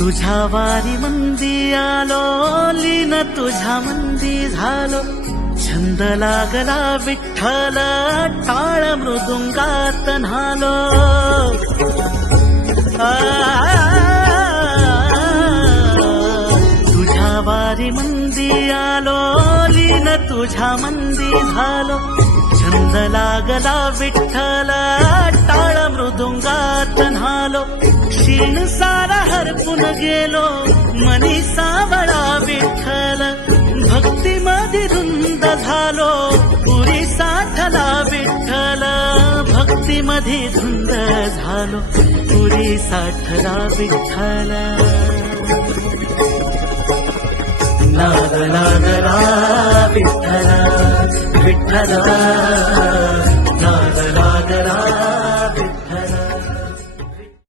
तुझ्या वारी मंदी आलो, लीन तुझ्या मंदी झालो. छंद लागला विठ्ठल, टाळ मृदुंगात न्हालो. तुझ्या वारी मंदी आलो, लीन तुझ्या मंदी झालो. छंद लागला विठ्ठल, टाळ मृदुंगात न्हालो. क्षीण सारा हरपून गेलो, मनी सावळा विठ्ठल. भक्ती मध्ये धुंद झालो, पुरी साठला विठ्ठल. भक्ती मध्ये धुंद झालो, पुरी साठला विठ्ठल. नाद लागला विठ्ठल विठ्ठल, नाद लागला